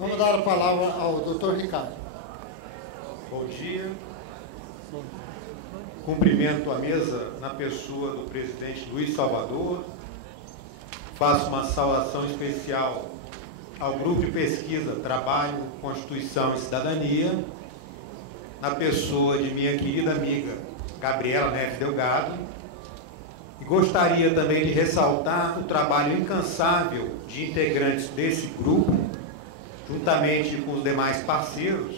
Vamos dar a palavra ao doutor Ricardo. Bom dia. Cumprimento a mesa na pessoa do presidente Luiz Salvador. Faço uma saudação especial ao grupo de pesquisa Trabalho, Constituição e Cidadania, na pessoa de minha querida amiga Gabriela Neves Delgado. E gostaria também de ressaltar o trabalho incansável de integrantes desse grupo, juntamente com os demais parceiros,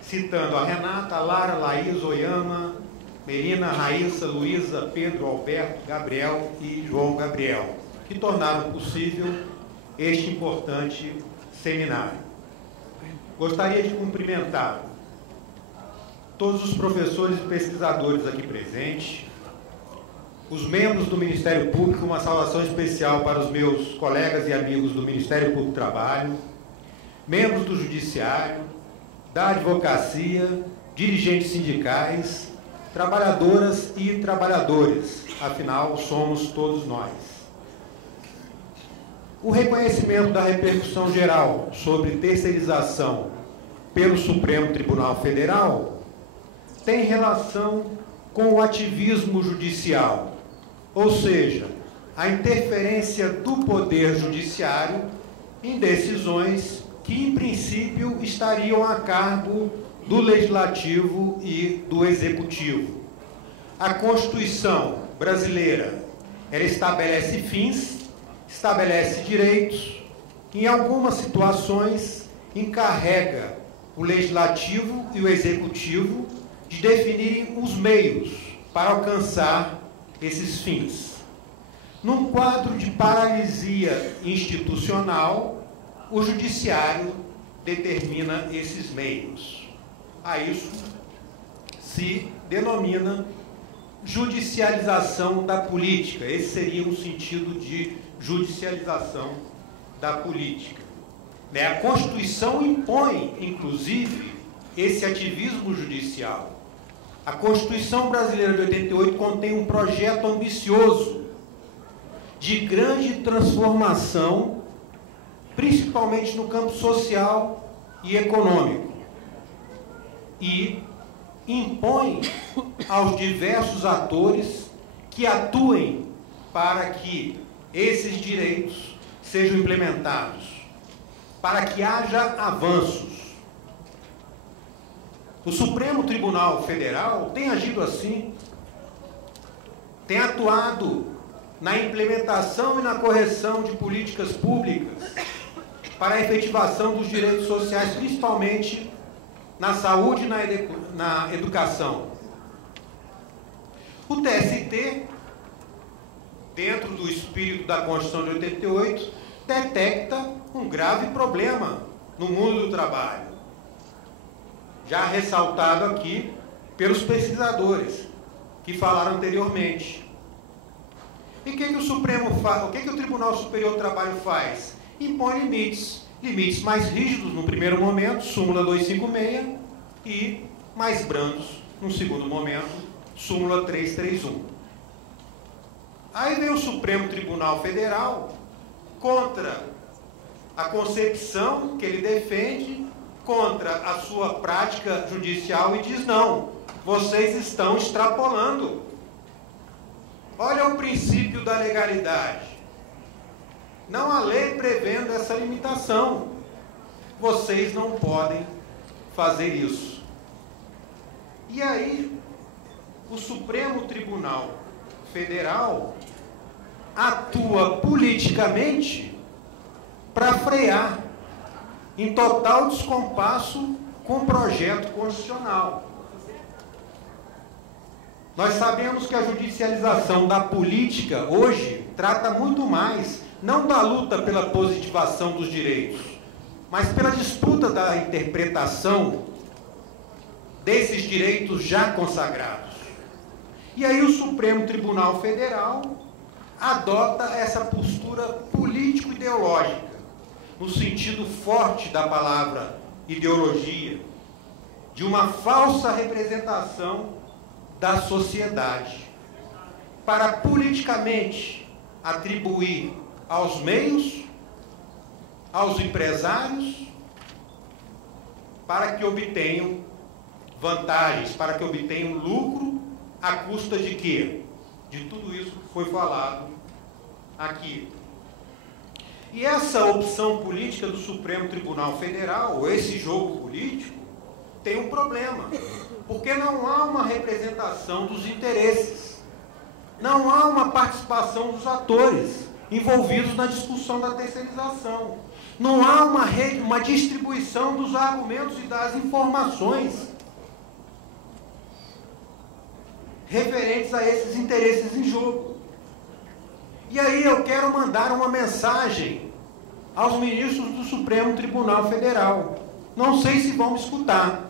citando a Renata, a Lara, Laís, Oyama, Melina, Raíssa, Luísa, Pedro, Alberto, Gabriel e João Gabriel, que tornaram possível este importante seminário. Gostaria de cumprimentar todos os professores e pesquisadores aqui presentes, os membros do Ministério Público, uma saudação especial para os meus colegas e amigos do Ministério Público do Trabalho, membros do Judiciário, da Advocacia, dirigentes sindicais, trabalhadoras e trabalhadores, afinal, somos todos nós. O reconhecimento da repercussão geral sobre terceirização pelo Supremo Tribunal Federal tem relação com o ativismo judicial, ou seja, a interferência do Poder Judiciário em decisões que, em princípio, estariam a cargo do Legislativo e do Executivo. A Constituição brasileira, ela estabelece fins, estabelece direitos, em algumas situações encarrega o Legislativo e o Executivo de definirem os meios para alcançar esses fins. Num quadro de paralisia institucional, o Judiciário determina esses meios. A isso se denomina judicialização da política. Esse seria um sentido de judicialização da política. A Constituição impõe, inclusive, esse ativismo judicial. A Constituição brasileira de 88 contém um projeto ambicioso de grande transformação, principalmente no campo social e econômico, e impõe aos diversos atores que atuem para que esses direitos sejam implementados, para que haja avanços. O Supremo Tribunal Federal tem agido assim, tem atuado na implementação e na correção de políticas públicas para a efetivação dos direitos sociais, principalmente na saúde e na educação. O TST, dentro do espírito da Constituição de 88, detecta um grave problema no mundo do trabalho, já ressaltado aqui pelos pesquisadores que falaram anteriormente. E o que o Supremo faz? O que o Tribunal Superior do Trabalho faz? Impõe limites mais rígidos no primeiro momento, súmula 256, e mais brandos no segundo momento, súmula 331. Aí vem o Supremo Tribunal Federal contra a concepção que ele defende, contra a sua prática judicial e diz: não, vocês estão extrapolando. Olha o princípio da legalidade. Não há lei prevendo essa limitação. Vocês não podem fazer isso. E aí, o Supremo Tribunal Federal atua politicamente para frear, em total descompasso com o projeto constitucional. Nós sabemos que a judicialização da política hoje trata muito mais, não da luta pela positivação dos direitos, mas pela disputa da interpretação desses direitos já consagrados. E aí o Supremo Tribunal Federal adota essa postura político-ideológica, no sentido forte da palavra ideologia, de uma falsa representação da sociedade, para politicamente atribuir aos meios aos empresários para que obtenham vantagens, para que obtenham lucro, à custa de quê? De tudo isso que foi falado aqui. E essa opção política do Supremo Tribunal Federal, ou esse jogo político, tem um problema, porque não há uma representação dos interesses, não há uma participação dos atores envolvidos na discussão da terceirização, não há uma distribuição dos argumentos e das informações referentes a esses interesses em jogo. E aí eu quero mandar uma mensagem aos ministros do Supremo Tribunal Federal. Não sei se vão me escutar.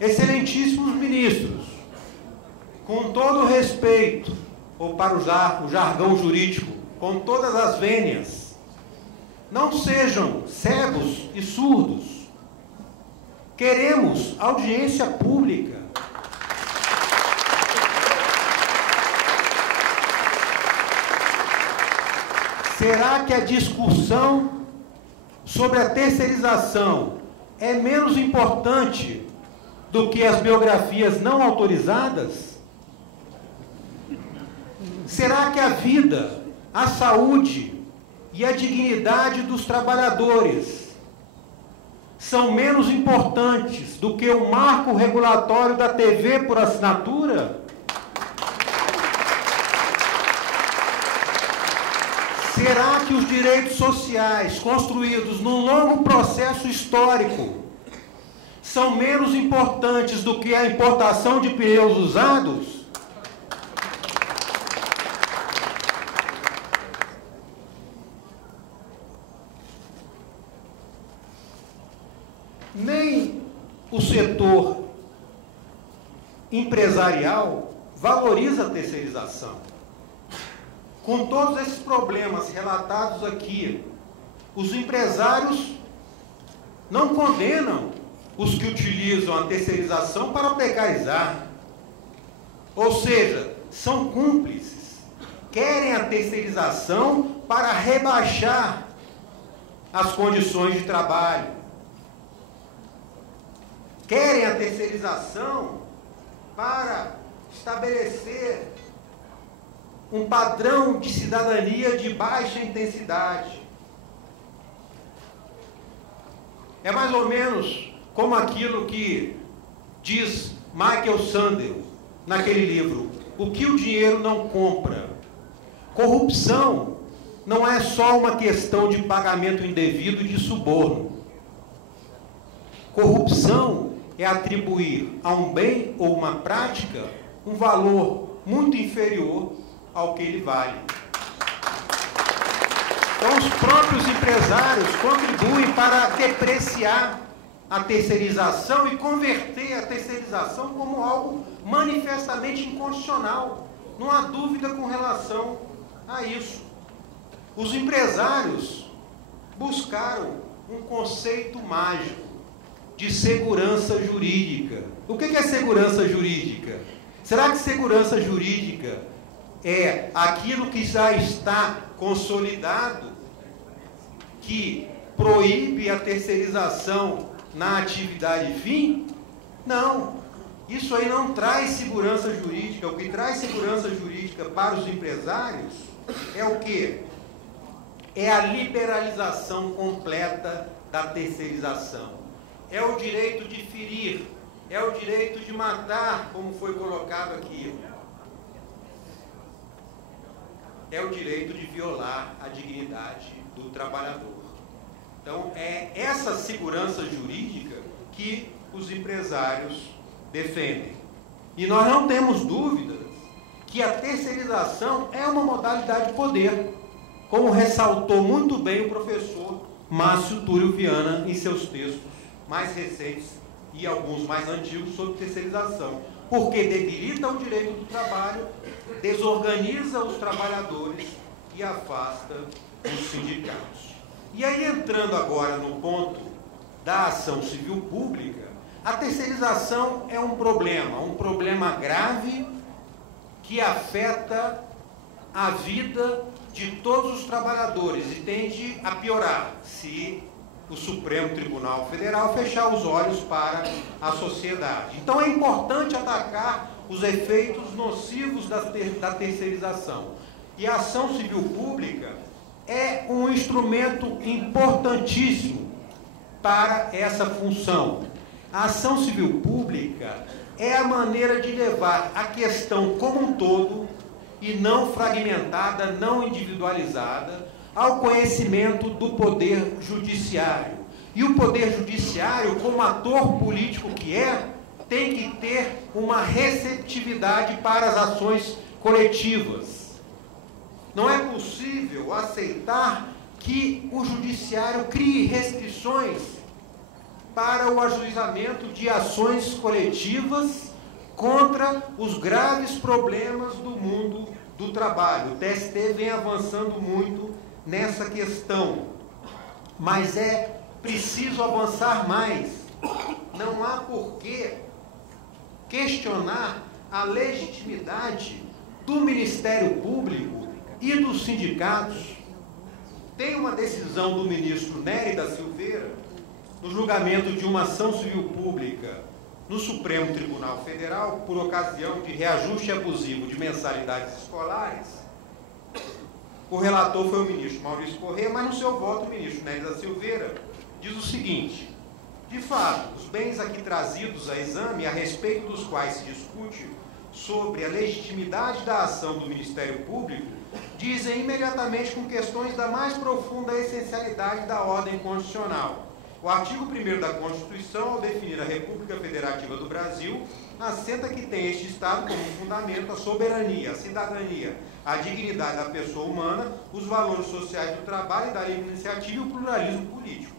Excelentíssimos ministros, com todo o respeito, ou para usar o jargão jurídico, com todas as vênias, não sejam cegos e surdos. Queremos audiência pública. Será que a discussão sobre a terceirização é menos importante do que as biografias não autorizadas? Será que a vida, a saúde e a dignidade dos trabalhadores são menos importantes do que o marco regulatório da TV por assinatura? Será que os direitos sociais construídos num longo processo histórico são menos importantes do que a importação de pneus usados? Nem o setor empresarial valoriza a terceirização. Com todos esses problemas relatados aqui, os empresários não condenam os que utilizam a terceirização para precarizar. Ou seja, são cúmplices. Querem a terceirização para rebaixar as condições de trabalho. Querem a terceirização para estabelecer um padrão de cidadania de baixa intensidade. É mais ou menos como aquilo que diz Michael Sandel naquele livro, O que o dinheiro não compra. Corrupção não é só uma questão de pagamento indevido e de suborno. Corrupção é atribuir a um bem ou uma prática um valor muito inferior ao que ele vale. Então, os próprios empresários contribuem para depreciar a terceirização e converter a terceirização como algo manifestamente inconstitucional. Não há dúvida com relação a isso. Os empresários buscaram um conceito mágico de segurança jurídica. O que é segurança jurídica? Será que segurança jurídica é aquilo que já está consolidado, que proíbe a terceirização na atividade fim? Não. Isso aí não traz segurança jurídica. O que traz segurança jurídica para os empresários é o quê? É a liberalização completa da terceirização. É o direito de ferir, é o direito de matar, como foi colocado aqui. É o direito de violar a dignidade do trabalhador. Então, é essa segurança jurídica que os empresários defendem. E nós não temos dúvidas que a terceirização é uma modalidade de poder, como ressaltou muito bem o professor Márcio Túlio Viana em seus textos mais recentes e alguns mais antigos sobre terceirização, porque debilita o direito do trabalho, desorganiza os trabalhadores e afasta os sindicatos. E aí, entrando agora no ponto da ação civil pública, a terceirização é um problema grave que afeta a vida de todos os trabalhadores e tende a piorar se o Supremo Tribunal Federal fechar os olhos para a sociedade. Então é importante atacar os efeitos nocivos da terceirização. E a ação civil pública é um instrumento importantíssimo para essa função. A ação civil pública é a maneira de levar a questão como um todo, e não fragmentada, não individualizada, ao conhecimento do Poder Judiciário. E o Poder Judiciário, como ator político que é, tem que ter uma receptividade para as ações coletivas. Não é possível aceitar que o Judiciário crie restrições para o ajuizamento de ações coletivas contra os graves problemas do mundo do trabalho. O TST vem avançando muito nessa questão, mas é preciso avançar mais. Não há por que questionar a legitimidade do Ministério Público e dos sindicatos. Tem uma decisão do ministro Nery da Silveira, no julgamento de uma ação civil pública no Supremo Tribunal Federal, por ocasião de reajuste abusivo de mensalidades escolares. O relator foi o ministro Maurício Corrêa, mas no seu voto o ministro Nery da Silveira diz o seguinte: de fato, os bens aqui trazidos a exame, a respeito dos quais se discute sobre a legitimidade da ação do Ministério Público, dizem imediatamente com questões da mais profunda essencialidade da ordem constitucional. O artigo 1º da Constituição, ao definir a República Federativa do Brasil, assenta que tem este Estado como fundamento a soberania, a cidadania, a dignidade da pessoa humana, os valores sociais do trabalho e da livre iniciativa e o pluralismo político.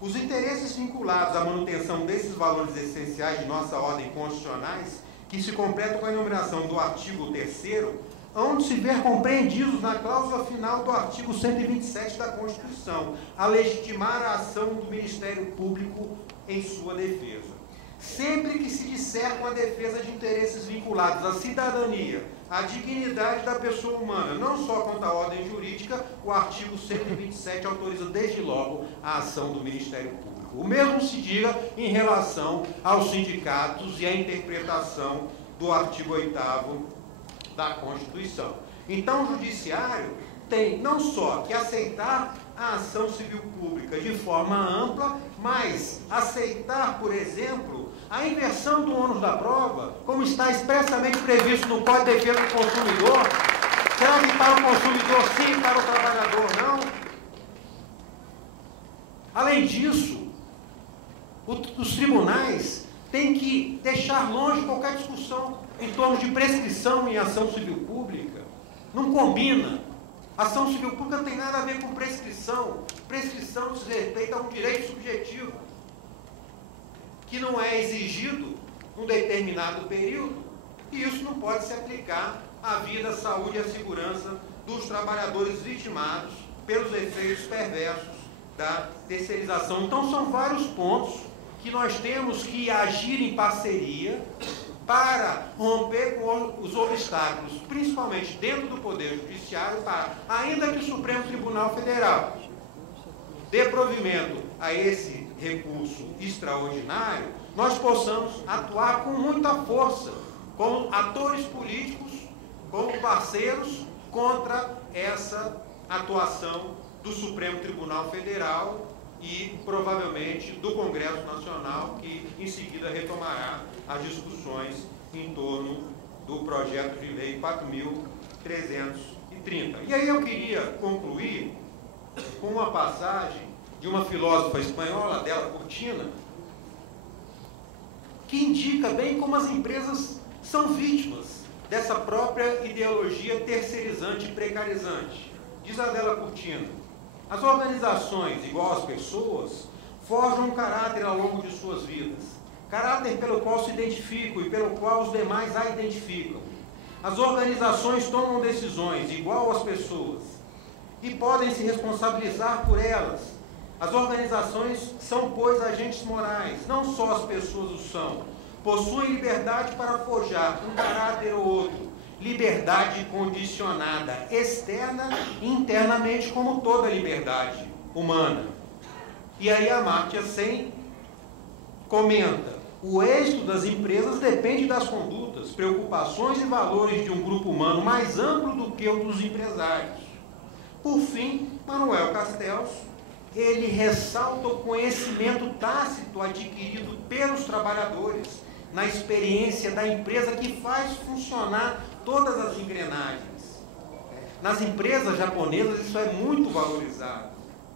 Os interesses vinculados à manutenção desses valores essenciais de nossa ordem constitucionais, que se completam com a enumeração do artigo 3º, hão de se ver compreendidos na cláusula final do artigo 127 da Constituição, a legitimar a ação do Ministério Público em sua defesa. Sempre que se disser com a defesa de interesses vinculados à cidadania, à dignidade da pessoa humana, não só quanto à ordem jurídica, o artigo 127 autoriza desde logo a ação do Ministério Público. O mesmo se diga em relação aos sindicatos e à interpretação do artigo 8º da Constituição. Então, o Judiciário tem não só que aceitar a ação civil pública de forma ampla, mas aceitar, por exemplo, a inversão do ônus da prova, como está expressamente previsto no Código de Defesa do Consumidor. Será que para o consumidor sim, para o trabalhador não? Além disso, os tribunais têm que deixar longe qualquer discussão em torno de prescrição em ação civil pública. Não combina. Ação civil pública não tem nada a ver com prescrição. Prescrição diz respeito a um direito subjetivo que não é exigido num determinado período, e isso não pode se aplicar à vida, à saúde e à segurança dos trabalhadores vitimados pelos efeitos perversos da terceirização. Então, são vários pontos que nós temos que agir em parceria para romper com os obstáculos, principalmente dentro do Poder Judiciário, para, ainda que o Supremo Tribunal Federal dê provimento a esse recurso extraordinário, nós possamos atuar com muita força, como atores políticos, como parceiros, contra essa atuação do Supremo Tribunal Federal e, provavelmente, do Congresso Nacional, que, em seguida, retomará as discussões em torno do projeto de lei 4.330. E aí eu queria concluir com uma passagem de uma filósofa espanhola, Adela Cortina, que indica bem como as empresas são vítimas dessa própria ideologia terceirizante e precarizante. Diz Adela Cortina: as organizações, igual às pessoas, forjam um caráter ao longo de suas vidas, caráter pelo qual se identificam e pelo qual os demais a identificam. As organizações tomam decisões, igual às pessoas, e podem se responsabilizar por elas. As organizações são, pois, agentes morais, não só as pessoas o são. Possuem liberdade para forjar um caráter ou outro, liberdade condicionada externa e internamente, como toda liberdade humana. E aí a Amartya Sen comenta: o êxito das empresas depende das condutas, preocupações e valores de um grupo humano mais amplo do que o dos empresários. Por fim, Manuel Castells, ele ressalta o conhecimento tácito adquirido pelos trabalhadores na experiência da empresa que faz funcionar todas as engrenagens. Nas empresas japonesas isso é muito valorizado,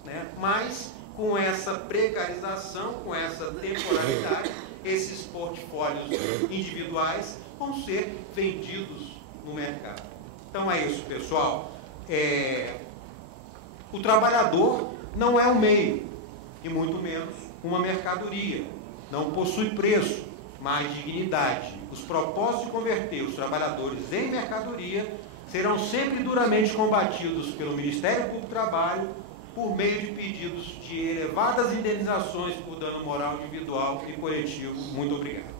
né? Mas com essa precarização, com essa temporalidade, esses portfólios individuais vão ser vendidos no mercado. Então é isso, pessoal. O trabalhador não é um meio, e muito menos uma mercadoria. Não possui preço, mas dignidade. Os propósitos de converter os trabalhadores em mercadoria serão sempre duramente combatidos pelo Ministério Público do Trabalho por meio de pedidos de elevadas indenizações por dano moral individual e coletivo. Muito obrigado.